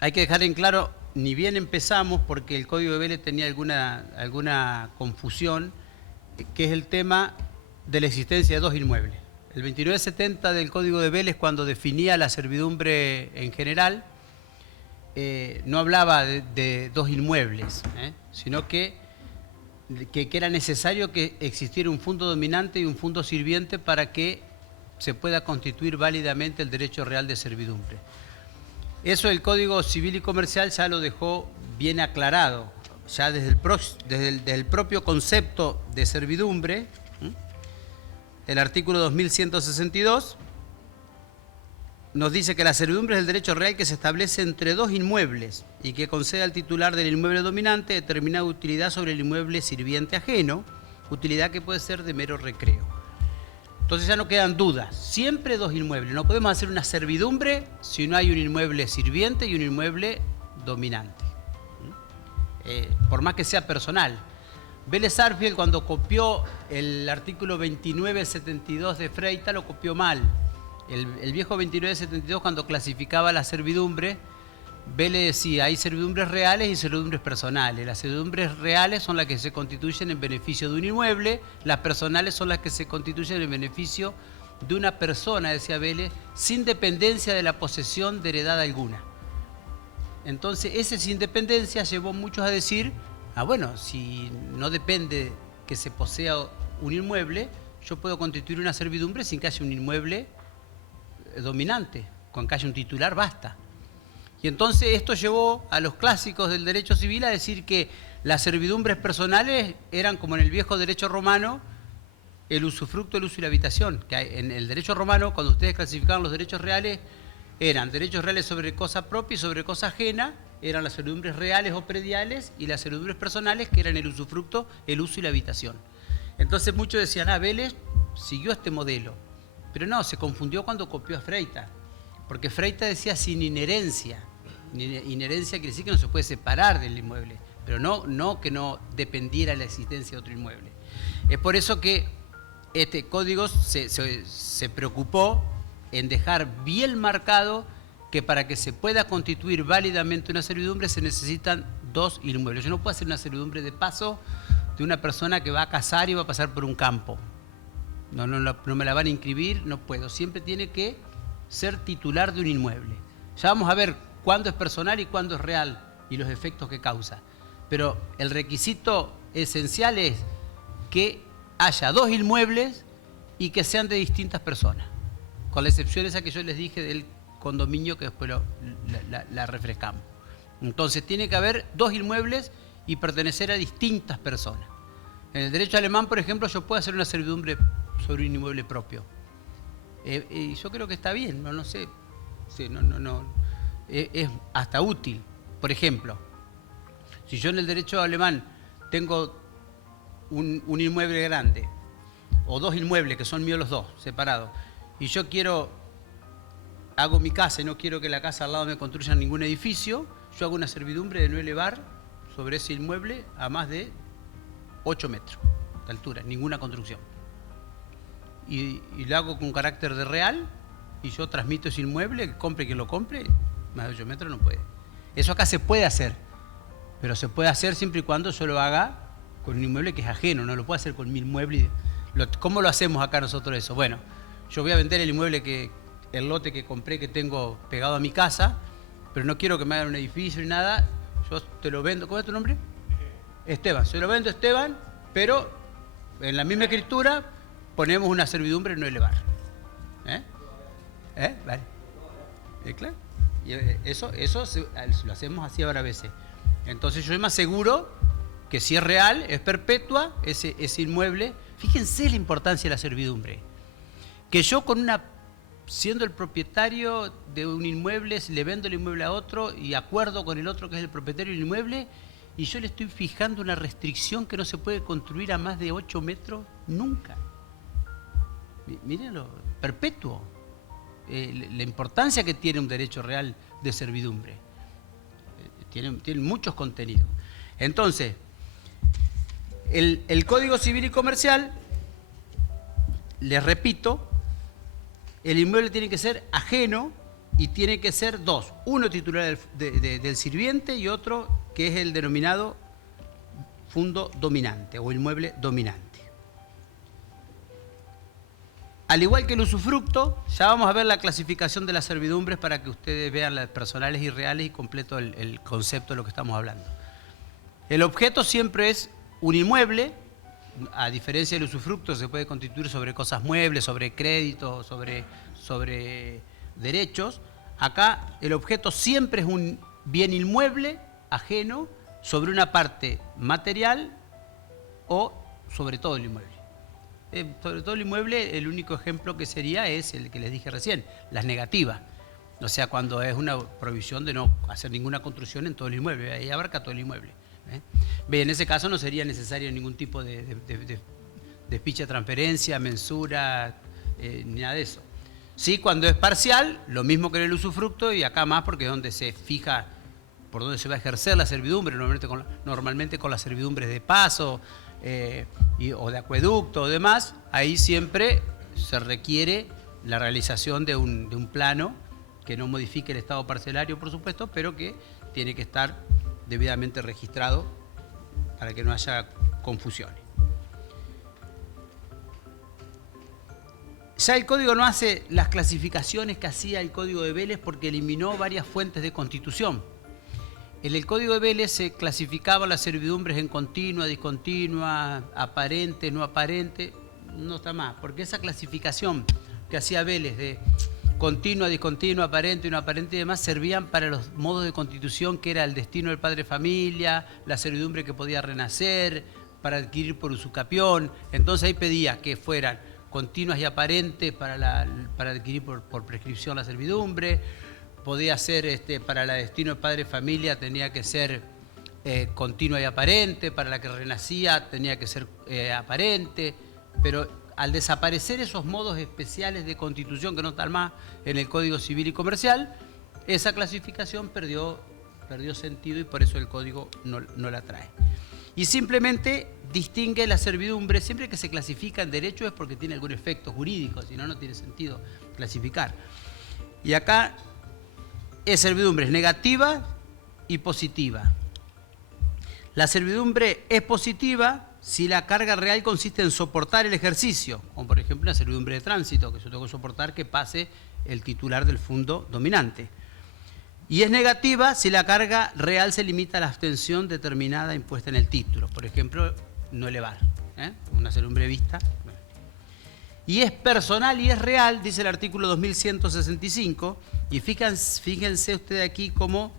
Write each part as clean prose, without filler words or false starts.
hay que dejar en claro, ni bien empezamos, porque el Código de Vélez tenía alguna confusión, que es el tema de la existencia de dos inmuebles. El 2970 del Código de Vélez, cuando definía la servidumbre en general, no hablaba de dos inmuebles, sino que era necesario que existiera un fondo dominante y un fondo sirviente para que se pueda constituir válidamente el derecho real de servidumbre. Eso el Código Civil y Comercial ya lo dejó bien aclarado, ya desde el propio concepto de servidumbre. El artículo 2162 nos dice que la servidumbre es el derecho real que se establece entre dos inmuebles y que concede al titular del inmueble dominante determinada utilidad sobre el inmueble sirviente ajeno, utilidad que puede ser de mero recreo. Entonces ya no quedan dudas, siempre dos inmuebles. No podemos hacer una servidumbre si no hay un inmueble sirviente y un inmueble dominante, por más que sea personal. Vélez Sarsfield, cuando copió el artículo 2972 de Freitas, lo copió mal. El viejo 2972, cuando clasificaba la servidumbre, Vélez decía, hay servidumbres reales y servidumbres personales. Las servidumbres reales son las que se constituyen en beneficio de un inmueble, las personales son las que se constituyen en beneficio de una persona, decía Vélez, sin dependencia de la posesión de heredad alguna. Entonces, ese sin dependencia llevó a muchos a decir, bueno, si no depende que se posea un inmueble, yo puedo constituir una servidumbre sin que haya un inmueble dominante, con que haya un titular basta. Y entonces esto llevó a los clásicos del derecho civil a decir que las servidumbres personales eran, como en el viejo derecho romano, el usufructo, el uso y la habitación. Que en el derecho romano, cuando ustedes clasificaban los derechos reales, eran derechos reales sobre cosa propia y sobre cosa ajena, eran las servidumbres reales o prediales, y las servidumbres personales, que eran el usufructo, el uso y la habitación. Entonces muchos decían, Vélez siguió este modelo. Pero no, se confundió cuando copió a Freitas, porque Freitas decía sin inherencia. Inherencia quiere decir que no se puede separar del inmueble, pero no que no dependiera la existencia de otro inmueble. Es por eso que este código se preocupó en dejar bien marcado que para que se pueda constituir válidamente una servidumbre se necesitan dos inmuebles. Yo no puedo hacer una servidumbre de paso de una persona que va a cazar y va a pasar por un campo. No me la van a inscribir, no puedo. Siempre tiene que ser titular de un inmueble. Ya vamos a ver cuándo es personal y cuándo es real y los efectos que causa. Pero el requisito esencial es que haya dos inmuebles y que sean de distintas personas, con la excepción esa que yo les dije del condominio, que después la refrescamos. Entonces tiene que haber dos inmuebles y pertenecer a distintas personas. En el derecho alemán, por ejemplo, yo puedo hacer una servidumbre sobre un inmueble propio. Y yo creo que está bien, no sé. Sí, es hasta útil. Por ejemplo, si yo en el derecho alemán tengo un inmueble grande, o dos inmuebles que son míos los dos, separados, y yo hago mi casa y no quiero que la casa al lado me construya ningún edificio, yo hago una servidumbre de no elevar sobre ese inmueble a más de 8 metros de altura, ninguna construcción. Y lo hago con carácter de real, y yo transmito ese inmueble, compre quien lo compre, más de 8 metros no puede. Eso acá se puede hacer, pero se puede hacer siempre y cuando yo lo haga con un inmueble que es ajeno, no lo puedo hacer con mi inmueble. ¿Cómo lo hacemos acá nosotros eso? Bueno, yo voy a vender el inmueble, el lote que compré, que tengo pegado a mi casa, pero no quiero que me hagan un edificio ni nada, yo te lo vendo. ¿Cómo es tu nombre? Esteban. Se lo vendo a Esteban, pero en la misma escritura ponemos una servidumbre no elevar. Vale. ¿Claro? Y eso lo hacemos así ahora a veces. Entonces yo me aseguro que si es real, es perpetua ese inmueble. Fíjense la importancia de la servidumbre. Que yo siendo el propietario de un inmueble, le vendo el inmueble a otro y acuerdo con el otro que es el propietario del inmueble, y yo le estoy fijando una restricción que no se puede construir a más de 8 metros nunca. Mírenlo, perpetuo. La importancia que tiene un derecho real de servidumbre. Tiene muchos contenidos. Entonces, el Código Civil y Comercial, les repito, el inmueble tiene que ser ajeno y tiene que ser dos. Uno titular del sirviente y otro que es el denominado fundo dominante o inmueble dominante. Al igual que el usufructo, ya vamos a ver la clasificación de las servidumbres para que ustedes vean las personales y reales y completo el concepto de lo que estamos hablando. El objeto siempre es un inmueble, a diferencia del usufructo, se puede constituir sobre cosas muebles, sobre créditos, sobre derechos. Acá el objeto siempre es un bien inmueble ajeno sobre una parte material o sobre todo el inmueble. Sobre todo el inmueble, el único ejemplo que sería es el que les dije recién, las negativas. O sea, cuando es una provisión de no hacer ninguna construcción en todo el inmueble, ahí abarca todo el inmueble. Bien, en ese caso no sería necesario ningún tipo de ficha de transferencia, mensura, ni nada de eso. Sí, cuando es parcial, lo mismo que en el usufructo, y acá más porque es donde se fija por donde se va a ejercer la servidumbre, normalmente con las servidumbres de paso, o de acueducto o demás, ahí siempre se requiere la realización de un plano que no modifique el estado parcelario, por supuesto, pero que tiene que estar debidamente registrado para que no haya confusiones. Ya el código no hace las clasificaciones que hacía el código de Vélez porque eliminó varias fuentes de constitución. En el código de Vélez se clasificaban las servidumbres en continua, discontinua, aparente, no aparente. No está más, porque esa clasificación que hacía Vélez de continua, discontinua, aparente, no aparente y demás servían para los modos de constitución que era el destino del padre de familia, la servidumbre que podía renacer, para adquirir por usucapión. Entonces ahí pedía que fueran continuas y aparentes para adquirir por prescripción la servidumbre. Podía ser para el destino del padre de familia, tenía que ser continua y aparente, para la que renacía tenía que ser aparente, pero al desaparecer esos modos especiales de constitución que no están más en el Código Civil y Comercial, esa clasificación perdió sentido y por eso el Código no la trae. Y simplemente distingue la servidumbre, siempre que se clasifica en derecho es porque tiene algún efecto jurídico, si no, no tiene sentido clasificar. Y acá es servidumbres negativa y positiva. La servidumbre es positiva si la carga real consiste en soportar el ejercicio, como por ejemplo una servidumbre de tránsito, que yo tengo que soportar que pase el titular del fundo dominante. Y es negativa si la carga real se limita a la abstención determinada impuesta en el título, por ejemplo, no elevar, una servidumbre vista. Y es personal y es real, dice el artículo 2165, y fíjense ustedes aquí cómo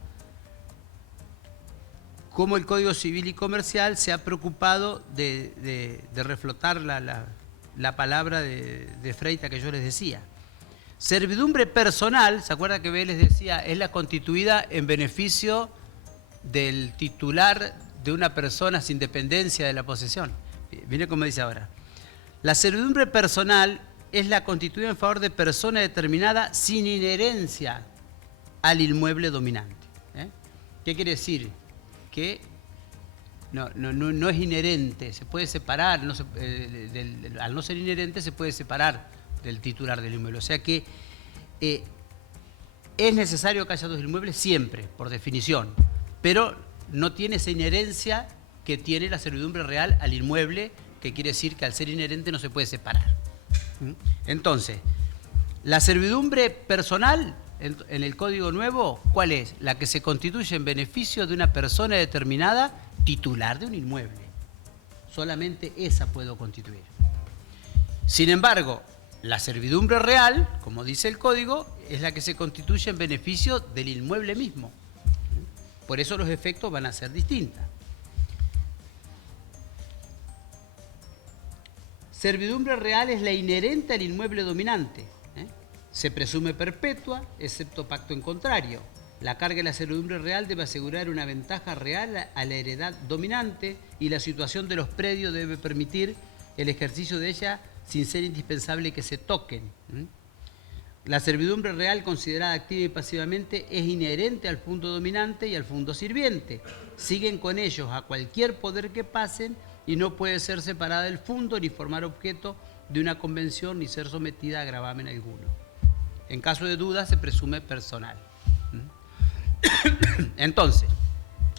el Código Civil y Comercial se ha preocupado de reflotar la palabra de Freita que yo les decía. Servidumbre personal, ¿se acuerda que Vélez decía? Es la constituida en beneficio del titular de una persona sin dependencia de la posesión. Mire cómo dice ahora. La servidumbre personal es la constituida en favor de persona determinada sin inherencia al inmueble dominante. ¿Qué quiere decir? Que no es inherente, se puede separar, al no ser inherente se puede separar del titular del inmueble. O sea que es necesario que haya dos inmuebles siempre, por definición, pero no tiene esa inherencia que tiene la servidumbre real al inmueble, que quiere decir que al ser inherente no se puede separar. Entonces, la servidumbre personal en el Código Nuevo, ¿cuál es? La que se constituye en beneficio de una persona determinada titular de un inmueble. Solamente esa puedo constituir. Sin embargo, la servidumbre real, como dice el Código, es la que se constituye en beneficio del inmueble mismo. Por eso los efectos van a ser distintos. Servidumbre real es la inherente al inmueble dominante. Se presume perpetua, excepto pacto en contrario. La carga de la servidumbre real debe asegurar una ventaja real a la heredad dominante y la situación de los predios debe permitir el ejercicio de ella sin ser indispensable que se toquen. La servidumbre real considerada activa y pasivamente es inherente al fundo dominante y al fundo sirviente. Siguen con ellos a cualquier poder que pasen y no puede ser separada del fundo ni formar objeto de una convención ni ser sometida a gravamen alguno. En caso de duda se presume personal. Entonces,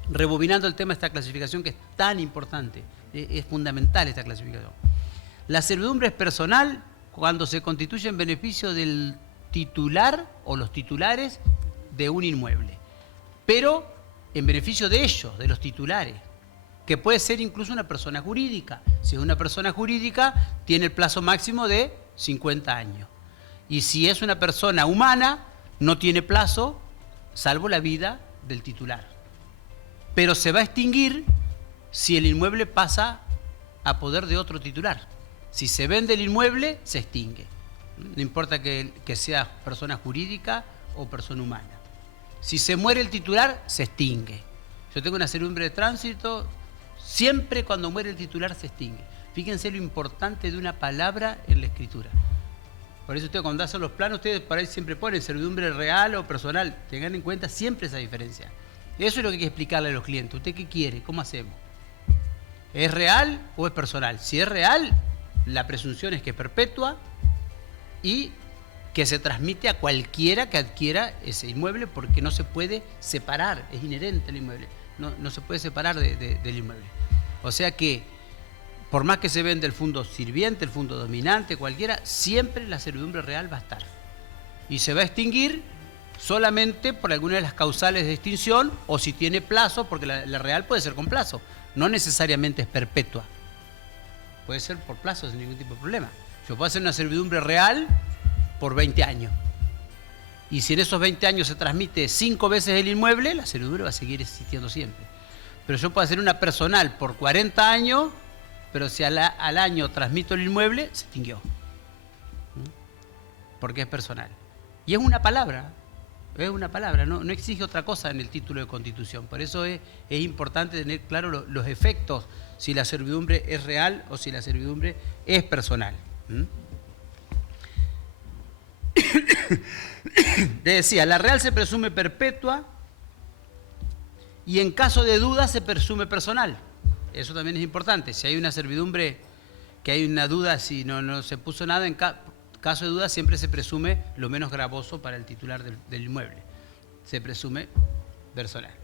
rebobinando el tema de esta clasificación que es tan importante, es fundamental esta clasificación. La servidumbre es personal cuando se constituye en beneficio del titular o los titulares de un inmueble, pero en beneficio de ellos, de los titulares, que puede ser incluso una persona jurídica. Si es una persona jurídica, tiene el plazo máximo de 50 años. Y si es una persona humana, no tiene plazo, salvo la vida del titular. Pero se va a extinguir si el inmueble pasa a poder de otro titular. Si se vende el inmueble, se extingue. No importa que sea persona jurídica o persona humana. Si se muere el titular, se extingue. Yo tengo una servidumbre de tránsito, siempre cuando muere el titular se extingue. Fíjense lo importante de una palabra en la escritura. Por eso ustedes cuando hacen los planos, ustedes por ahí siempre ponen servidumbre real o personal. Tengan en cuenta siempre esa diferencia. Eso es lo que hay que explicarle a los clientes. ¿Usted qué quiere? ¿Cómo hacemos? ¿Es real o es personal? Si es real, la presunción es que es perpetua y que se transmite a cualquiera que adquiera ese inmueble porque no se puede separar, es inherente al inmueble, no se puede separar del inmueble. O sea que, por más que se venda el fondo sirviente, el fondo dominante, cualquiera, siempre la servidumbre real va a estar. Y se va a extinguir solamente por alguna de las causales de extinción o si tiene plazo, porque la real puede ser con plazo, no necesariamente es perpetua. Puede ser por plazo sin ningún tipo de problema. Yo puedo hacer una servidumbre real por 20 años. Y si en esos 20 años se transmite 5 veces el inmueble, la servidumbre va a seguir existiendo siempre. Pero yo puedo hacer una personal por 40 años, pero si al año transmito el inmueble, se extinguió. Porque es personal. Y es una palabra, no exige otra cosa en el título de constitución. Por eso es importante tener claro los efectos, si la servidumbre es real o si la servidumbre es personal. Te decía, la real se presume perpetua y en caso de duda se presume personal. Eso también es importante. Si hay una servidumbre que hay una duda, si no se puso nada, en caso de duda siempre se presume lo menos gravoso para el titular del inmueble. Se presume personal.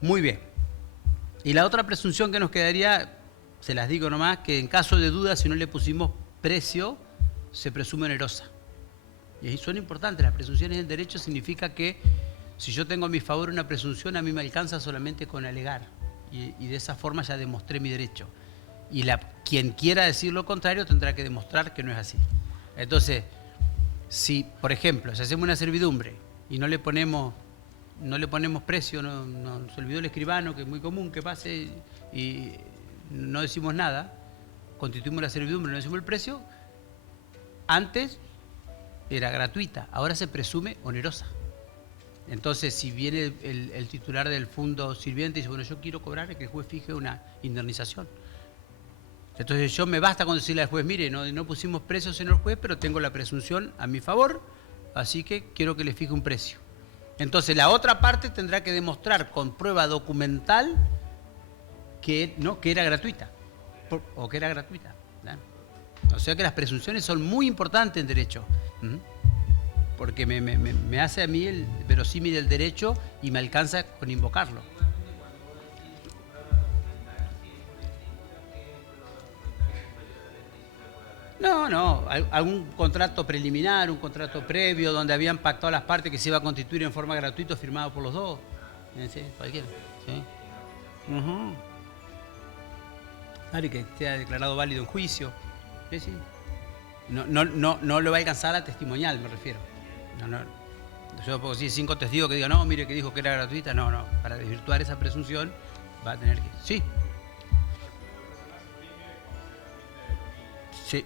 Muy bien. Y la otra presunción que nos quedaría, se las digo nomás, que en caso de duda, si no le pusimos precio, se presume onerosa. Y ahí son importantes. Las presunciones en derecho significa que si yo tengo a mi favor una presunción, a mí me alcanza solamente con alegar. Y de esa forma ya demostré mi derecho. Y quien quiera decir lo contrario tendrá que demostrar que no es así. Entonces, si, por ejemplo, si hacemos una servidumbre y no le ponemos precio, se olvidó el escribano, que es muy común que pase, y no decimos nada, constituimos la servidumbre, no decimos el precio, antes era gratuita, ahora se presume onerosa. Entonces, si viene el titular del fondo sirviente y dice, bueno, yo quiero cobrar, que el juez fije una indemnización. Entonces, yo me basta con decirle al juez, mire, no pusimos precio, señor juez, pero tengo la presunción a mi favor, así que quiero que le fije un precio. Entonces, la otra parte tendrá que demostrar con prueba documental que era gratuita, o que era gratuita. ¿Verdad? O sea que las presunciones son muy importantes en derecho. Porque me hace a mí el verosímil del derecho y me alcanza con invocarlo. No, algún contrato preliminar, un contrato previo donde habían pactado las partes que se iba a constituir en forma gratuita firmado por los dos. Sí, cualquiera. Sí. Claro, y que sea declarado válido en juicio. Sí, sí. No le va a alcanzar a testimonial, me refiero. Yo puedo decir 5 testigos que digan, no, mire que dijo que era gratuita. No, para desvirtuar esa presunción va a tener que... Sí. Sí.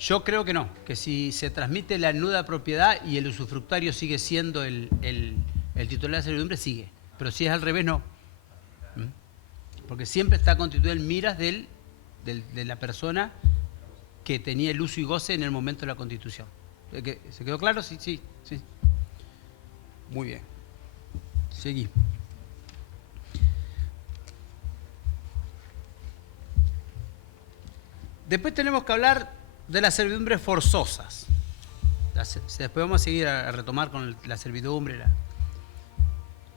Yo creo que no, que si se transmite la nuda propiedad y el usufructuario sigue siendo el titular de la servidumbre, sigue. Pero si es al revés, no. Porque siempre está constituido en miras de la persona que tenía el uso y goce en el momento de la constitución. ¿Se quedó claro? Sí. Muy bien. Después tenemos que hablar de las servidumbres forzosas. Después vamos a seguir a retomar con la servidumbre,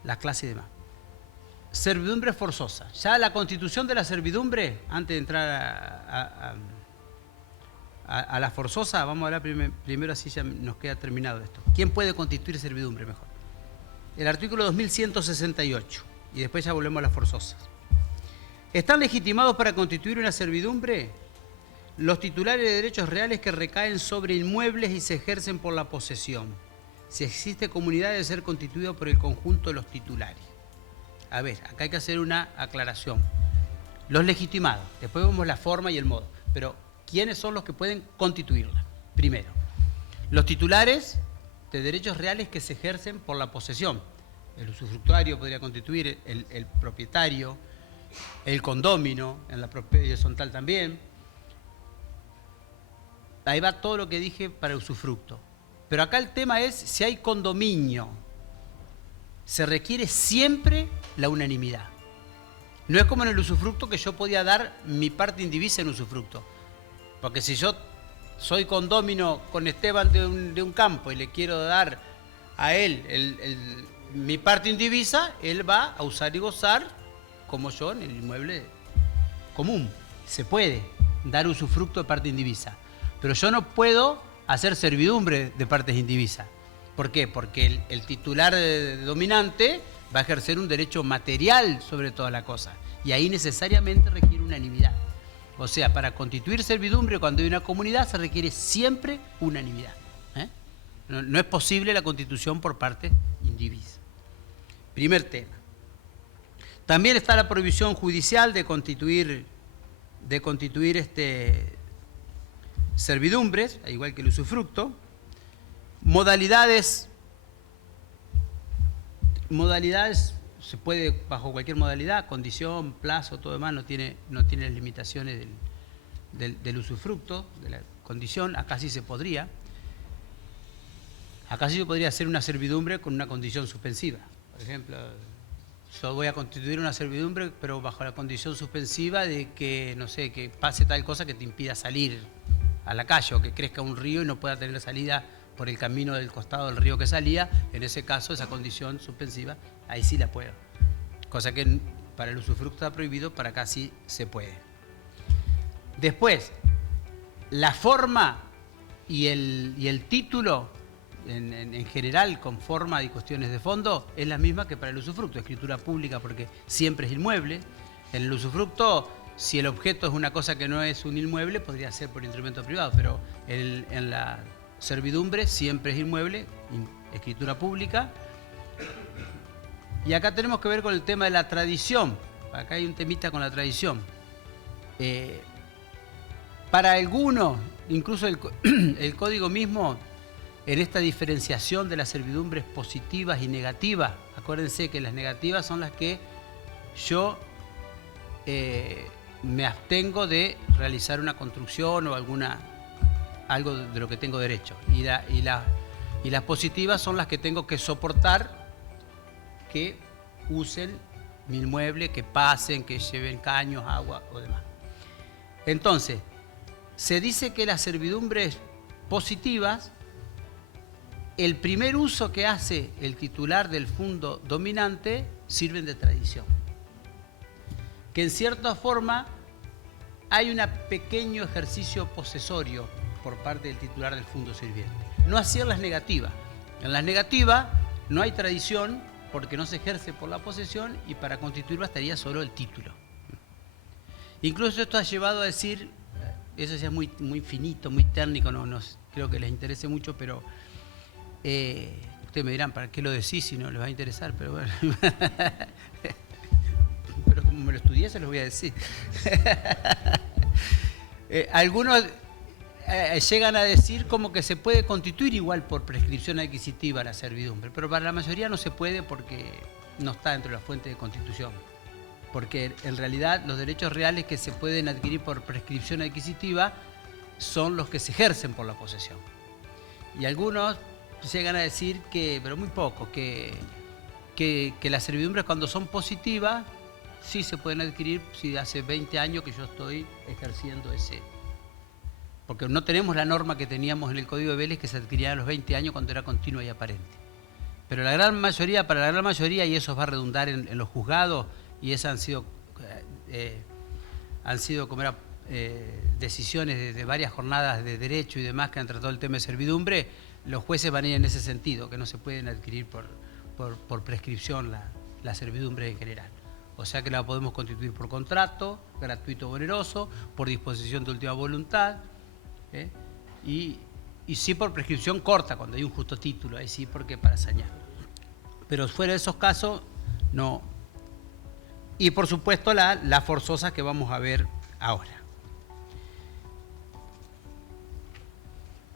las clases y demás. Servidumbre forzosa. Ya la constitución de la servidumbre, antes de entrar a la forzosa, vamos a hablar primero, así ya nos queda terminado esto. ¿Quién puede constituir servidumbre mejor? El artículo 2168, y después ya volvemos a las forzosas. ¿Están legitimados para constituir una servidumbre los titulares de derechos reales que recaen sobre inmuebles y se ejercen por la posesión? Si existe comunidad, debe ser constituido por el conjunto de los titulares. A ver, acá hay que hacer una aclaración. Los legitimados, después vemos la forma y el modo, pero ¿quiénes son los que pueden constituirla? Primero, los titulares de derechos reales que se ejercen por la posesión. El usufructuario podría constituir, el propietario, el condómino, en la propiedad horizontal también. Ahí va todo lo que dije para el usufructo. Pero acá el tema es si hay condominio. Se requiere siempre la unanimidad. No es como en el usufructo que yo podía dar mi parte indivisa en usufructo. Porque si yo soy condómino con Esteban de un campo y le quiero dar a él mi parte indivisa, él va a usar y gozar como yo en el inmueble común. Se puede dar usufructo de parte indivisa. Pero yo no puedo hacer servidumbre de partes indivisas. ¿Por qué? Porque el titular dominante va a ejercer un derecho material sobre toda la cosa. Y ahí necesariamente requiere unanimidad. O sea, para constituir servidumbre cuando hay una comunidad se requiere siempre unanimidad. No es posible la constitución por parte indivisa. Primer tema. También está la prohibición judicial de constituir servidumbres, igual que el usufructo. Modalidades, se puede bajo cualquier modalidad, condición, plazo, todo demás, no tiene las limitaciones del usufructo, de la condición. Acá sí se podría. Acá sí se podría hacer una servidumbre con una condición suspensiva. Por ejemplo, yo voy a constituir una servidumbre, pero bajo la condición suspensiva de que, no sé, que pase tal cosa que te impida salir a la calle o que crezca un río y no pueda tener salida por el camino del costado del río que salía. En ese caso, esa condición suspensiva, ahí sí la puedo. Cosa que para el usufructo está prohibido, para acá sí se puede. Después, la forma y el título, en general, con forma y cuestiones de fondo, es la misma que para el usufructo. Escritura pública porque siempre es inmueble. En el usufructo, si el objeto es una cosa que no es un inmueble, podría ser por instrumento privado, pero en la servidumbre siempre es inmueble, escritura pública. Y acá tenemos que ver con el tema de la tradición. Acá hay un temita con la tradición. Para algunos, incluso el código mismo, en esta diferenciación de las servidumbres positivas y negativas, acuérdense que las negativas son las que yo me abstengo de realizar una construcción o algo de lo que tengo derecho. Y las positivas son las que tengo que soportar que usen mi inmueble, que pasen, que lleven caños, agua o demás. Entonces, se dice que las servidumbres positivas, el primer uso que hace el titular del fundo dominante, sirven de tradición. Que en cierta forma hay un pequeño ejercicio posesorio por parte del titular del fundo sirviente. No así en las negativas. En las negativas no hay tradición porque no se ejerce por la posesión y para constituir bastaría solo el título. Incluso esto ha llevado a decir, eso ya es muy, muy finito, muy técnico, no creo que les interese mucho, pero ustedes me dirán, ¿para qué lo decís si no les va a interesar? Pero bueno, pero como me lo estudié se los voy a decir. Algunos llegan a decir como que se puede constituir igual por prescripción adquisitiva la servidumbre, pero para la mayoría no se puede porque no está dentro de la fuente de constitución. Porque en realidad los derechos reales que se pueden adquirir por prescripción adquisitiva son los que se ejercen por la posesión. Y algunos llegan a decir que, pero muy poco, que las servidumbres cuando son positivas sí se pueden adquirir si hace 20 años que yo estoy ejerciendo porque no tenemos la norma que teníamos en el Código de Vélez que se adquiría a los 20 años cuando era continua y aparente. Pero la gran mayoría, para la gran mayoría, y eso va a redundar en los juzgados, y esas han sido como era, decisiones de varias jornadas de derecho y demás que han tratado el tema de servidumbre, los jueces van a ir en ese sentido, que no se pueden adquirir por prescripción la servidumbre en general. O sea que la podemos constituir por contrato, gratuito o oneroso, por disposición de última voluntad, y sí por prescripción corta, cuando hay un justo título, ahí sí porque para sañar. Pero fuera de esos casos, no. Y por supuesto la forzosa que vamos a ver ahora.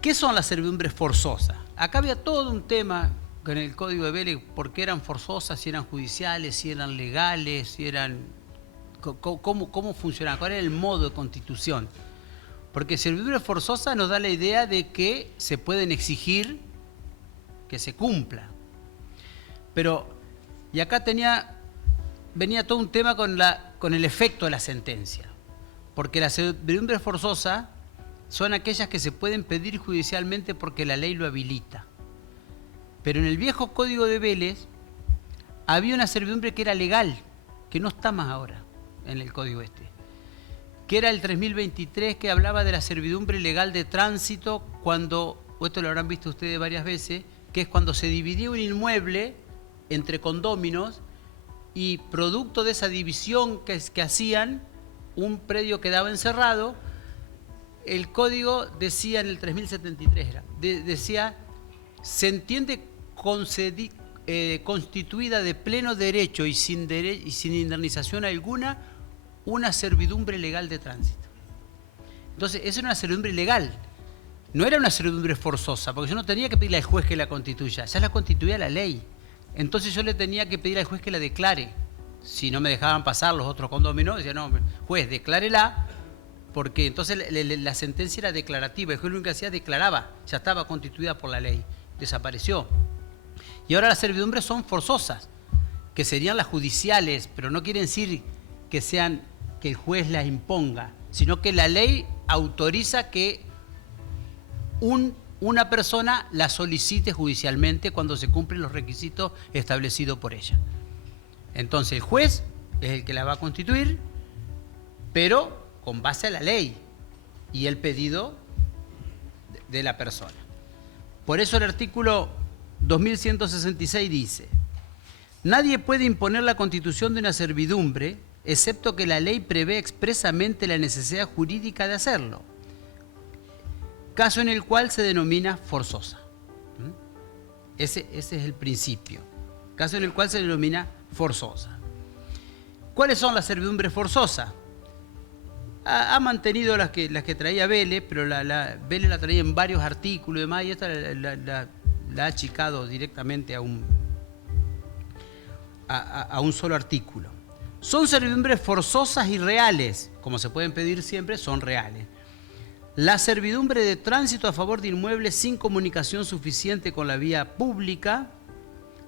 ¿Qué son las servidumbres forzosas? Acá había todo un tema con el Código de Vélez, por qué eran forzosas, si eran judiciales, si eran legales, si eran... ¿Cómo funcionaba? ¿Cuál era el modo de constitución? Porque servidumbre forzosa nos da la idea de que se pueden exigir que se cumpla. Pero, y acá venía todo un tema con el efecto de la sentencia. Porque las servidumbres forzosas son aquellas que se pueden pedir judicialmente porque la ley lo habilita. Pero en el viejo Código de Vélez había una servidumbre que era legal, que no está más ahora en el Código este, que era el 3023, que hablaba de la servidumbre legal de tránsito cuando, esto lo habrán visto ustedes varias veces, que es cuando se dividía un inmueble entre condóminos y producto de esa división que hacían, un predio quedaba encerrado. El código decía en el 3073, decía, se entiende constituida de pleno derecho y sin indemnización alguna una servidumbre legal de tránsito. Entonces, esa era una servidumbre legal, no era una servidumbre forzosa, porque yo no tenía que pedirle al juez que la constituya, ya la constituía la ley. Entonces yo le tenía que pedir al juez que la declare. Si no me dejaban pasar los otros condóminos, decía, no, juez, declárela, porque entonces la sentencia era declarativa. El juez lo único que hacía, declaraba, ya estaba constituida por la ley, desapareció. Y ahora las servidumbres son forzosas, que serían las judiciales, pero no quiere decir que sean que el juez las imponga, sino que la ley autoriza que una persona la solicite judicialmente cuando se cumplen los requisitos establecidos por ella. Entonces el juez es el que la va a constituir, pero con base a la ley y el pedido de la persona. Por eso el artículo 2166 dice: nadie puede imponer la constitución de una servidumbre, excepto que la ley prevé expresamente la necesidad jurídica de hacerlo, caso en el cual se denomina forzosa. Ese es el principio. Caso en el cual se denomina forzosa. ¿Cuáles son las servidumbres forzosas? Ha mantenido las que traía Vélez, pero Vélez la traía en varios artículos y demás, y esta la ha achicado directamente a un solo artículo. Son servidumbres forzosas y reales, como se pueden pedir siempre, son reales. La servidumbre de tránsito a favor de inmuebles sin comunicación suficiente con la vía pública,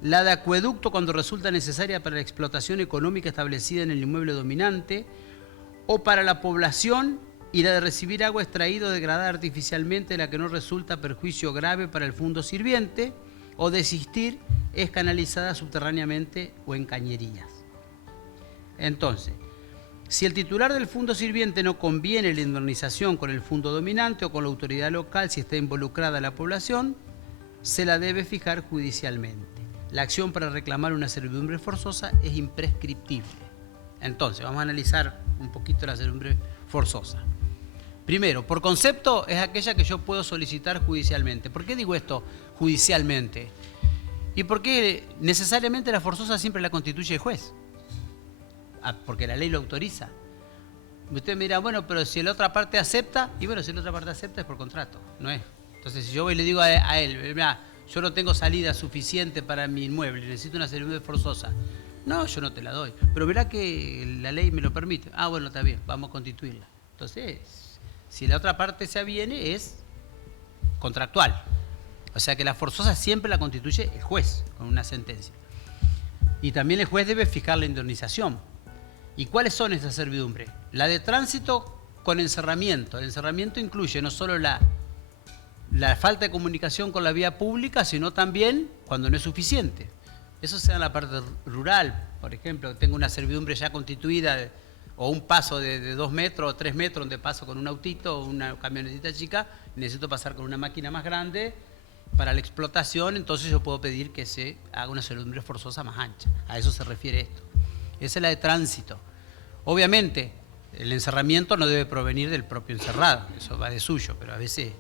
la de acueducto cuando resulta necesaria para la explotación económica establecida en el inmueble dominante o para la población, y la de recibir agua extraída o degradada artificialmente de la que no resulta perjuicio grave para el fundo sirviente o de existir es canalizada subterráneamente o en cañerías. Entonces, si el titular del fundo sirviente no conviene la indemnización con el fundo dominante o con la autoridad local si está involucrada la población, se la debe fijar judicialmente. La acción para reclamar una servidumbre forzosa es imprescriptible. Entonces, vamos a analizar un poquito la servidumbre forzosa. Primero, por concepto, es aquella que yo puedo solicitar judicialmente. ¿Por qué digo esto judicialmente? ¿Y por qué necesariamente la forzosa siempre la constituye el juez? Porque la ley lo autoriza. Usted me dirá, bueno, pero si la otra parte acepta, y bueno, si la otra parte acepta es por contrato, no es. Entonces, si yo voy y le digo a él, mira, yo no tengo salida suficiente para mi inmueble, necesito una servidumbre forzosa. No, yo no te la doy. Pero verá que la ley me lo permite. Ah, bueno, está bien, vamos a constituirla. Entonces, si la otra parte se aviene, es contractual. O sea que la forzosa siempre la constituye el juez con una sentencia. Y también el juez debe fijar la indemnización. ¿Y cuáles son esas servidumbres? La de tránsito con encerramiento. El encerramiento incluye no solo la falta de comunicación con la vía pública, sino también cuando no es suficiente. Eso se da en la parte rural, por ejemplo, tengo una servidumbre ya constituida o un paso de 2 metros o 3 metros donde paso con un autito o una camionetita chica, necesito pasar con una máquina más grande para la explotación, entonces yo puedo pedir que se haga una servidumbre forzosa más ancha. A eso se refiere esto. Esa es la de tránsito. Obviamente, el encerramiento no debe provenir del propio encerrado, eso va de suyo, pero a veces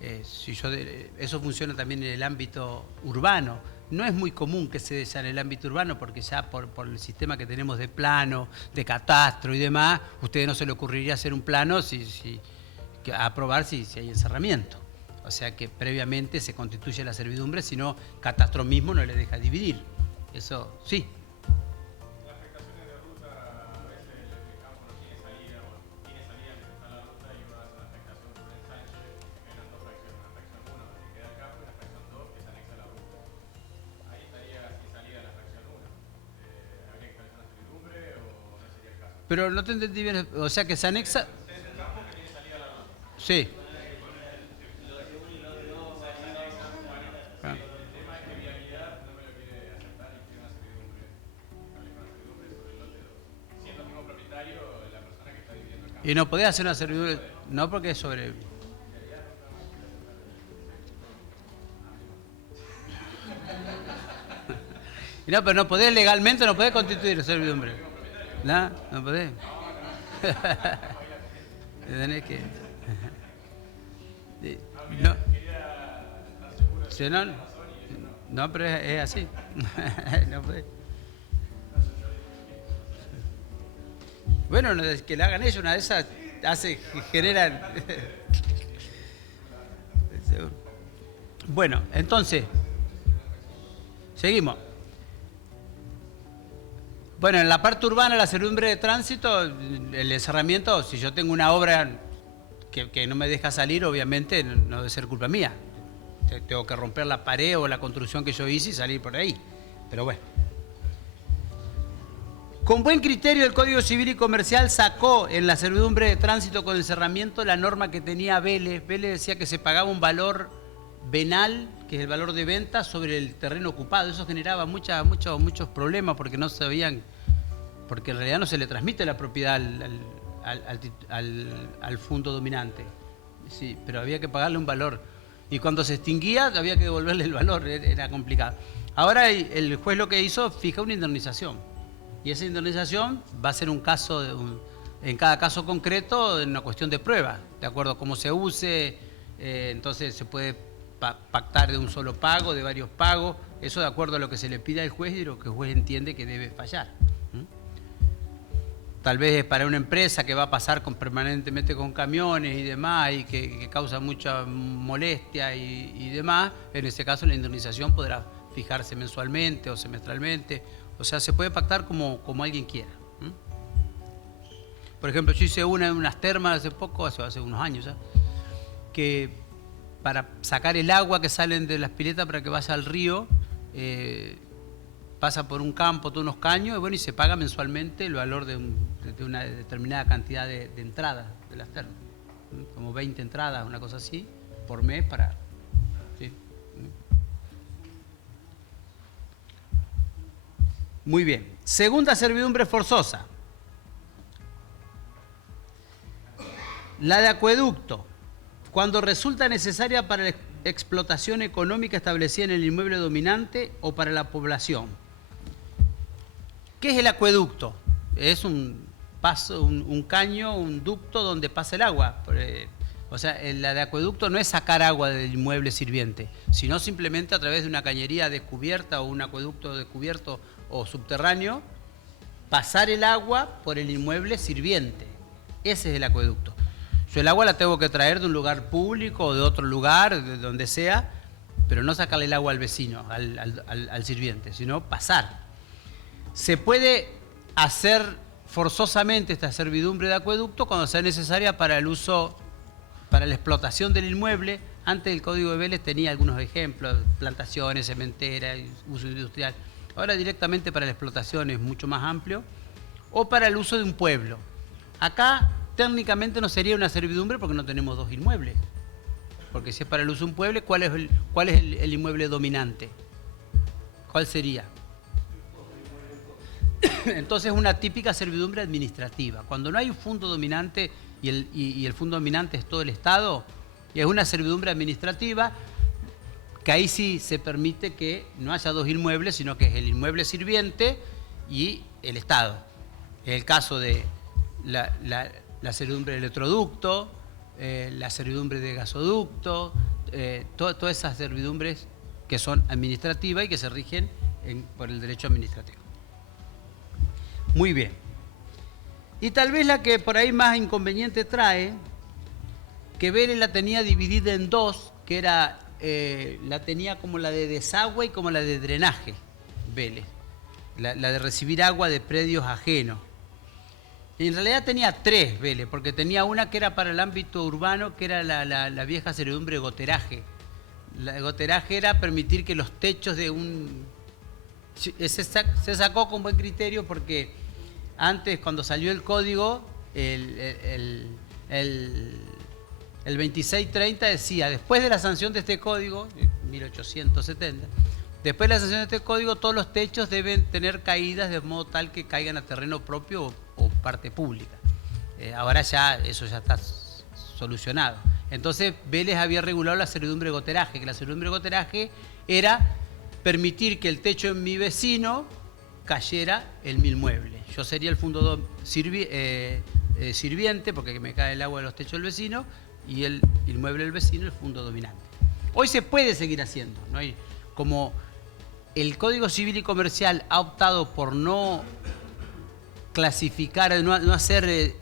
eso funciona también en el ámbito urbano. No es muy común que se dé ya en el ámbito urbano porque ya por el sistema que tenemos de plano, de catastro y demás, a ustedes no se le ocurriría hacer un plano aprobar si hay encerramiento. O sea que previamente se constituye la servidumbre, si no, catastro mismo no le deja dividir. Eso sí. Pero no te entendí bien, o sea que se anexa... Sí. Ah. Y no podés hacer una servidumbre, no porque es sobre... Y no, pero no podés legalmente, no podés constituir servidumbre. No, no podés. Tenés que... No. Si no, no, pero es así. No podés. Bueno, que le hagan ellos, una de esas generan... Bueno, entonces, seguimos. Bueno, en la parte urbana, la servidumbre de tránsito, el encerramiento, si yo tengo una obra que no me deja salir, obviamente no debe ser culpa mía. Tengo que romper la pared o la construcción que yo hice y salir por ahí. Pero bueno. Con buen criterio el Código Civil y Comercial sacó en la servidumbre de tránsito con encerramiento la norma que tenía Vélez. Vélez decía que se pagaba un valor venal, que es el valor de venta, sobre el terreno ocupado. Eso generaba muchos problemas porque no sabían, porque en realidad no se le transmite la propiedad al fondo dominante. Sí, pero había que pagarle un valor. Y cuando se extinguía había que devolverle el valor, era complicado. Ahora el juez lo que hizo, fija una indemnización. Y esa indemnización va a ser un caso, en cada caso concreto, en una cuestión de prueba, de acuerdo a cómo se use, entonces se puede pactar de un solo pago, de varios pagos, eso de acuerdo a lo que se le pida al juez y lo que el juez entiende que debe fallar. Tal vez para una empresa que va a pasar permanentemente con camiones y demás y que causa mucha molestia y demás, en ese caso la indemnización podrá fijarse mensualmente o semestralmente, o sea, se puede pactar como alguien quiera. Por ejemplo, yo hice unas termas hace poco, hace unos años ya, que para sacar el agua que salen de las piletas para que vaya al río, pasa por un campo, todos unos caños, y se paga mensualmente el valor de una determinada cantidad de entradas de las termas. Como 20 entradas, una cosa así, por mes para... ¿sí? Muy bien. Segunda servidumbre forzosa. La de acueducto. Cuando resulta necesaria para la explotación económica establecida en el inmueble dominante o para la población. ¿Qué es el acueducto? Es un caño, un ducto donde pasa el agua. O sea, la de acueducto no es sacar agua del inmueble sirviente, sino simplemente a través de una cañería descubierta o un acueducto descubierto o subterráneo, pasar el agua por el inmueble sirviente. Ese es el acueducto. Yo el agua la tengo que traer de un lugar público o de otro lugar, de donde sea, pero no sacarle el agua al vecino, al sirviente, sino pasar. Se puede hacer forzosamente esta servidumbre de acueducto cuando sea necesaria para el uso, para la explotación del inmueble. Antes el Código de Vélez tenía algunos ejemplos, plantaciones, cementeras, uso industrial. Ahora directamente para la explotación es mucho más amplio, o para el uso de un pueblo. Acá técnicamente no sería una servidumbre porque no tenemos dos inmuebles. Porque si es para el uso inmueble, ¿cuál es el inmueble dominante? ¿Cuál sería? Entonces es una típica servidumbre administrativa. Cuando no hay un fondo dominante y el fondo dominante es todo el Estado, es una servidumbre administrativa que ahí sí se permite que no haya dos inmuebles, sino que es el inmueble sirviente y el Estado. Es el caso de la servidumbre de electroducto, la servidumbre de gasoducto, todas esas servidumbres que son administrativas y que se rigen por el derecho administrativo. Muy bien. Y tal vez la que por ahí más inconveniente trae, que Vélez la tenía dividida en dos, que era, la tenía como la de desagüe y como la de drenaje, Vélez. La de recibir agua de predios ajenos. Y en realidad tenía tres, Vélez, porque tenía una que era para el ámbito urbano, que era la vieja servidumbre de goteraje. El goteraje era permitir que los techos de un... Se sacó con buen criterio porque antes, cuando salió el código, el 2630 decía, después de la sanción de este código, 1870, después de la sanción de este código, todos los techos deben tener caídas de modo tal que caigan a terreno propio o parte pública. Ahora ya eso ya está solucionado. Entonces Vélez había regulado la servidumbre de goteraje, que la servidumbre de goteraje era permitir que el techo de mi vecino cayera en mi inmueble. Yo sería el fondo sirviente, porque me cae el agua de los techos del vecino, y el inmueble del vecino el fondo dominante. Hoy se puede seguir haciendo, ¿no? Como el Código Civil y Comercial ha optado por no clasificar, no hacer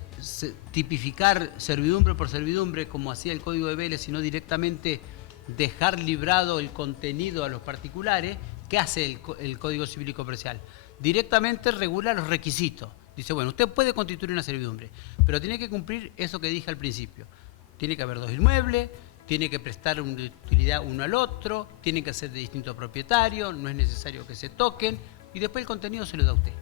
tipificar servidumbre por servidumbre como hacía el Código de Vélez, sino directamente dejar librado el contenido a los particulares. ¿Qué hace el Código Civil y Comercial? Directamente regula los requisitos. Dice, bueno, usted puede constituir una servidumbre, pero tiene que cumplir eso que dije al principio. Tiene que haber dos inmuebles, tiene que prestar una utilidad uno al otro, tienen que ser de distintos propietarios, no es necesario que se toquen, y después el contenido se lo da a usted.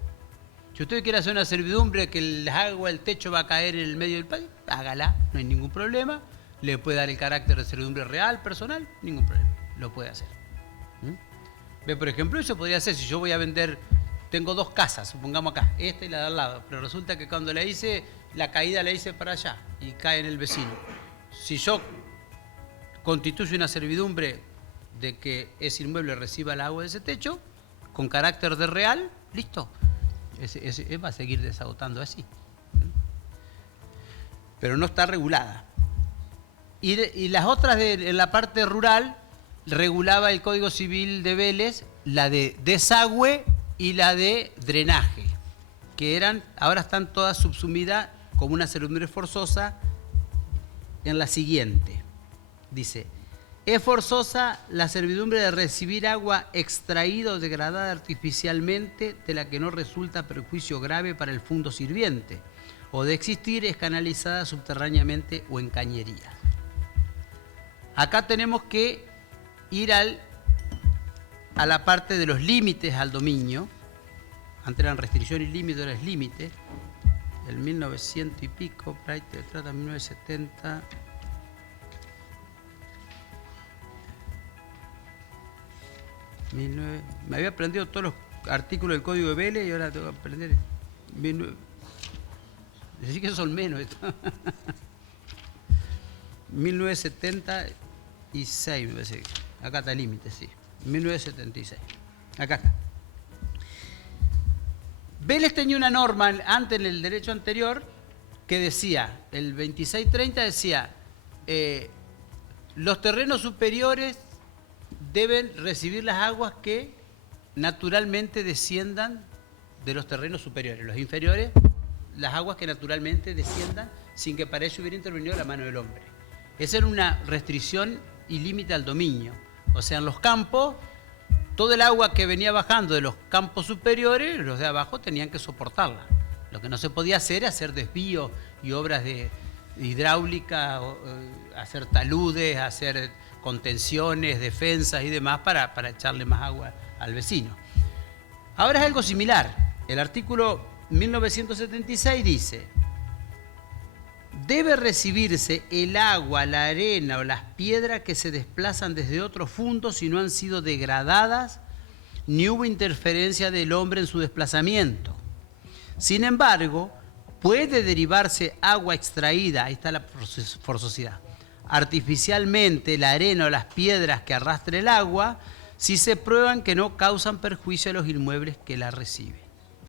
Si usted quiere hacer una servidumbre que el agua, el techo va a caer en el medio del país, hágala, no hay ningún problema. Le puede dar el carácter de servidumbre real, personal, ningún problema, lo puede hacer. Ve, por ejemplo, eso podría ser, si yo voy a vender, tengo dos casas, supongamos acá, esta y la de al lado, pero resulta que cuando la hice, la caída la hice para allá y cae en el vecino. Si yo constituyo una servidumbre de que ese inmueble reciba el agua de ese techo, con carácter de real, listo. Ese va a seguir desagotando así. Pero no está regulada. Y las otras, en la parte rural, regulaba el Código Civil de Vélez la de desagüe y la de drenaje, que ahora están todas subsumidas como una servidumbre forzosa en la siguiente. Dice, es forzosa la servidumbre de recibir agua extraída o degradada artificialmente de la que no resulta perjuicio grave para el fondo sirviente, o de existir es canalizada subterráneamente o en cañería. Acá tenemos que ir a la parte de los límites al dominio. Antes eran restricción y límite, ahora es límite. El 1900 y pico, por ahí te trata 1970. Me había aprendido todos los artículos del Código de Vélez y ahora tengo que aprender. Decir que son menos esto. 1976, me parece. Acá está el límite, sí. 1976. Acá está. Vélez tenía una norma antes en el derecho anterior que decía, el 2630 decía, los terrenos superiores deben recibir las aguas que naturalmente desciendan de los terrenos superiores. Los inferiores, las aguas que naturalmente desciendan sin que para ello hubiera intervenido la mano del hombre. Esa era una restricción y límite al dominio. O sea, en los campos, todo el agua que venía bajando de los campos superiores, los de abajo tenían que soportarla. Lo que no se podía hacer era hacer desvíos y obras de hidráulica, hacer taludes, hacer contenciones, defensas y demás para echarle más agua al vecino. Ahora es algo similar. El artículo 1976 dice, debe recibirse el agua, la arena o las piedras que se desplazan desde otros fondos y no han sido degradadas, ni hubo interferencia del hombre en su desplazamiento. Sin embargo, puede derivarse agua extraída, ahí está la forzosidad, artificialmente la arena o las piedras que arrastre el agua, si se prueban que no causan perjuicio a los inmuebles que la reciben.